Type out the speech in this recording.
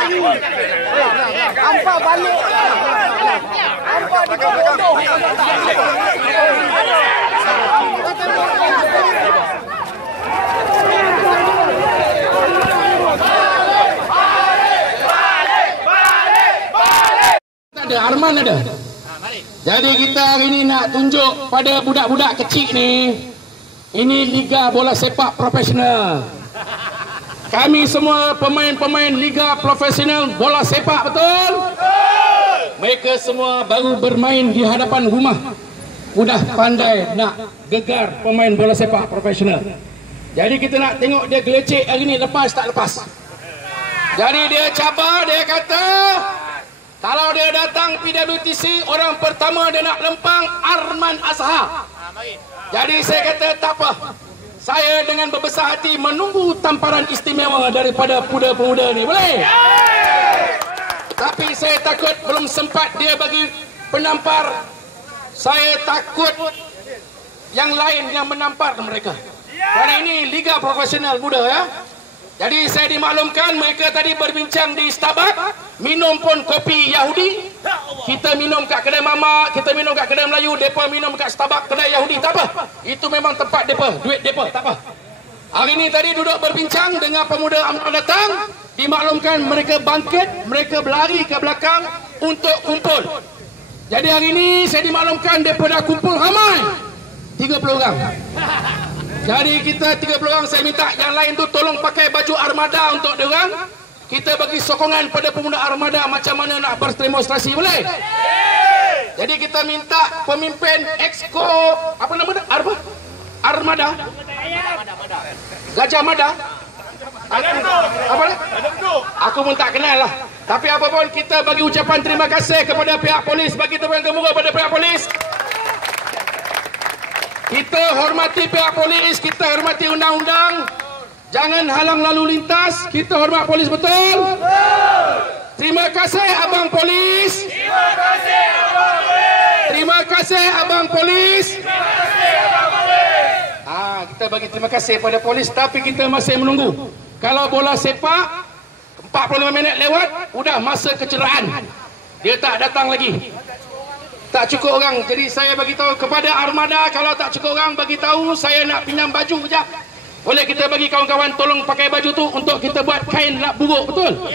lagi. Hampa balik. Hampa dikodoh. Ada Arman ada. Jadi kita hari ini nak tunjuk pada budak-budak kecil ni, ini Liga Bola Sepak Profesional. Kami semua pemain-pemain Liga Profesional Bola Sepak, betul? Mereka semua baru bermain di hadapan rumah, sudah pandai nak gegar pemain bola sepak profesional. Jadi kita nak tengok dia gelecek hari ni, lepas tak lepas. Jadi dia cabar, dia kata kalau dia datang PWTC, orang pertama dia nak lempang Arman Azhar. Jadi saya kata tak apa, saya dengan berbesar hati menunggu tamparan istimewa daripada pemuda-pemuda ni. Boleh? Tapi saya takut belum sempat dia bagi penampar. Saya takut yang lain yang menampar mereka. Kerana ini Liga Profesional muda, ya. Jadi saya dimaklumkan mereka tadi berbincang di Starbucks, minum pun kopi Yahudi. Kita minum kat kedai mamak, kita minum kat kedai Melayu, depa minum kat Starbucks kedai Yahudi, tak apa. Itu memang tempat depa, duit depa, tak apa. Hari ini tadi duduk berbincang dengan pemuda UMNO datang, dimaklumkan mereka bangkit, mereka berlari ke belakang untuk kumpul. Jadi hari ini saya dimaklumkan depa dah kumpul ramai, 30 orang. Jadi kita 30 orang, saya minta yang lain tu tolong pakai baju armada untuk diorang. Kita bagi sokongan pada pemuda armada macam mana nak berdemonstrasi, boleh? Jadi kita minta pemimpin Exco, apa nama dia? Armada? Gajah Mada? Apa dia? Aku pun tak kenal lah. Tapi apapun, kita bagi ucapan terima kasih kepada pihak polis. Bagi tepuan gemuruh kepada pihak polis. Kita hormati pihak polis, kita hormati undang-undang. Jangan halang lalu lintas. Kita hormat polis, betul? Terima kasih Abang Polis. Terima kasih Abang Polis. Terima kasih Abang Polis. Terima kasih Abang Polis. Kita bagi terima kasih pada polis, tapi kita masih menunggu. Kalau bola sepak 45 minit lewat, sudah masa kecederaan. Dia tak datang lagi. Tak cukup orang. Jadi saya bagi tahu kepada armada, kalau tak cukup orang bagi tahu, saya nak pinjam baju kejap. Boleh kita bagi kawan-kawan tolong pakai baju tu untuk kita buat kain lap buruk, betul?